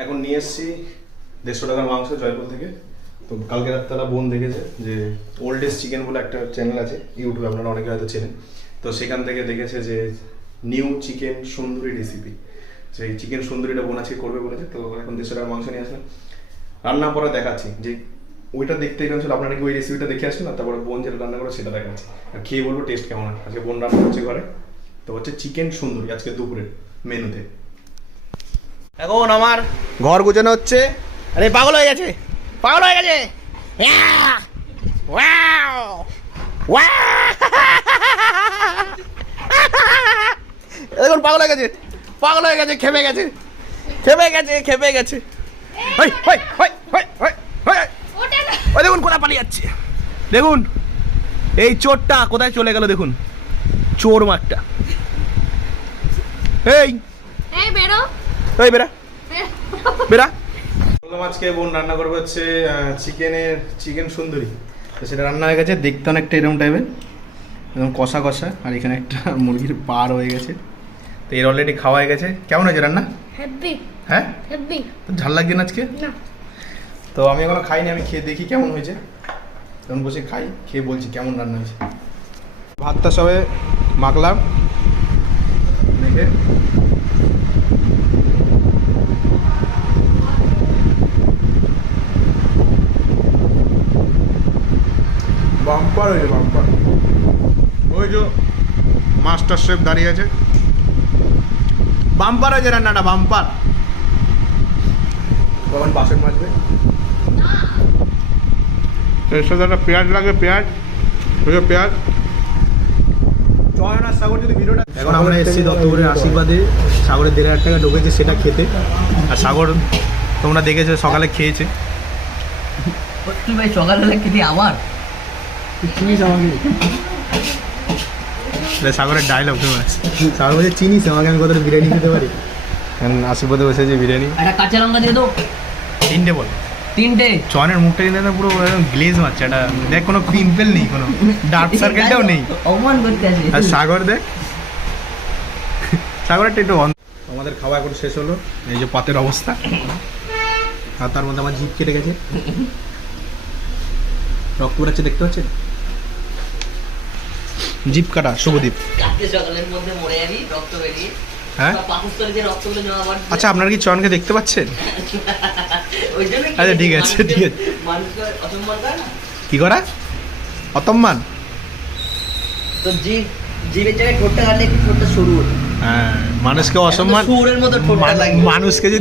এখন নিয়ে এসেছি 150 টাকার মাংস জয়পুর থেকে। তো কালকে রাত্রেবেলা বোন দেখেছে যে ওল্ডেস্ট চিকেন বলে একটা চ্যানেল আছে ইউটিউবে, আপনারা অনেকে হয়তো চেনেন। তো সেখান থেকে দেখেছে যে নিউ চিকেন সুন্দরী রেসিপি, সেই চিকেন সুন্দরীটা বোন আজকে করবে বলেছে। তো এখন 150 টাকার মাংস নিয়ে আসলাম, রান্না পরে দেখাচ্ছি যে ওইটা দেখতে এরকম ছিল, আপনারা কি ওই রেসিপিটা দেখে আসবেন না, তারপরে বোন যেটা রান্না করে সেটা দেখাচ্ছি আর খেয়ে বলবো টেস্ট কেমন হয়। আজকে বোন রান্না করছে ঘরে, তো হচ্ছে চিকেন সুন্দরী আজকে দুপুরের মেনুতে। এখন আমার ঘর গোছানো হচ্ছে। আরে পাগল হয়ে গেছে, পাগল হয়ে গেছে। দেখুন পাগল হয়ে গেছে, পাগল হয়ে গেছে, খেপে গেছে, খেপে গেছে, খেপে গেছে। ওই দেখুন কোথায় পালিয়ে যাচ্ছে, দেখুন এই চোরটা কোথায় চলে গেল, দেখুন চোর মাঠটা। এই বেরো, এই বেরা বেরা। বললাম আজকে বোন রান্না করবে হচ্ছে চিকেন সুন্দরী। তো সেটা রান্না হয়ে গেছে, দেখতে অনেকটা এরকম টাইপের, একদম কষা কষা। আর এখানে একটা মুরগির পার হয়ে গেছে। তো এর অলরেডি খাওয়া হয়ে গেছে। কেমন হয়েছে রান্না? হেভি হ্যাঁ, হেভি। তো ঝাল লাগছে না আজকে? না। তো আমি এখনো খাইনি, আমি খেয়ে দেখি কেমন হয়েছে। তখন বসে খাই, খেয়ে বলছি কেমন রান্না হয়েছে। ভাতটা সবে মাখলাম মেখে। বাম্পার হয়েছে, বাম্পার। ওই যে মাস্টার শেফ দাঁড়িয়ে আছে, বাম্পার হয়েছে রান্নাটা, বাম্পার। তখন বাসন মাজবে, এর সাথে একটা পেঁয়াজ লাগে, পেঁয়াজ পেঁয়াজ। সাগর যদি ভিডিওটা, এখন আমরা এসেছি দত্তপুরের আশীর্বাদে, সাগরের 1,500 টাকা ঢুকেছে সেটা খেতে। আর সাগর তোমরা দেখেছো সকালে খেয়েছে। তুই ভাই সকালবেলা খেলি আমার চিনিস আমাকে, সাগরের ডায়লগ ফেমাস। সাগর বলছে চিনিস আমাকে, আমি কত বিরিয়ানি খেতে পারি। এখন আশীর্বাদে বসেছে বিরিয়ানি। একটা কাঁচা লঙ্কা দিয়ে দাও, 3টে বল, 3টে। চনের মুখটা কিন্তু পুরো একদম গ্লেজ মারছে। এটা দেখ কোনো পিম্পল নেই, কোনো ডার্ক সার্কেলটাও নেই। অপমান করতে আসে। আর সাগর দেখ, সাগরটা একটু আমাদের খাওয়া এখন শেষ হলো। এই যে পাতের অবস্থা, আর তার মধ্যে আমার জিভ কেটে গেছে, রক্ত বেরোচ্ছে দেখতে পাচ্ছেন, জিভ কাটা। শুভদীপ, কালকে সকালের মধ্যে মরে যাবি, রক্ত বেরিয়ে। হ্যাঁ পাকিস্তানে যে রক্তগুলো জমা পড়ছে। আচ্ছা, আপনারা কি চয়নকে দেখতে পাচ্ছেন? ওই জন্য আচ্ছা ঠিক আছে, ঠিক আছে। মানুষকে অসম্মান করে না কি করা? অতম্মান। তো জিভের জায়গায় ঠোঁটটা কাটলে একটু ঠোঁটটা সরু হতো। হ্যাঁ, মানুষকে অসম্মান, সুরের মতো ঠোঁটটা লাগে। মানুষকে যদি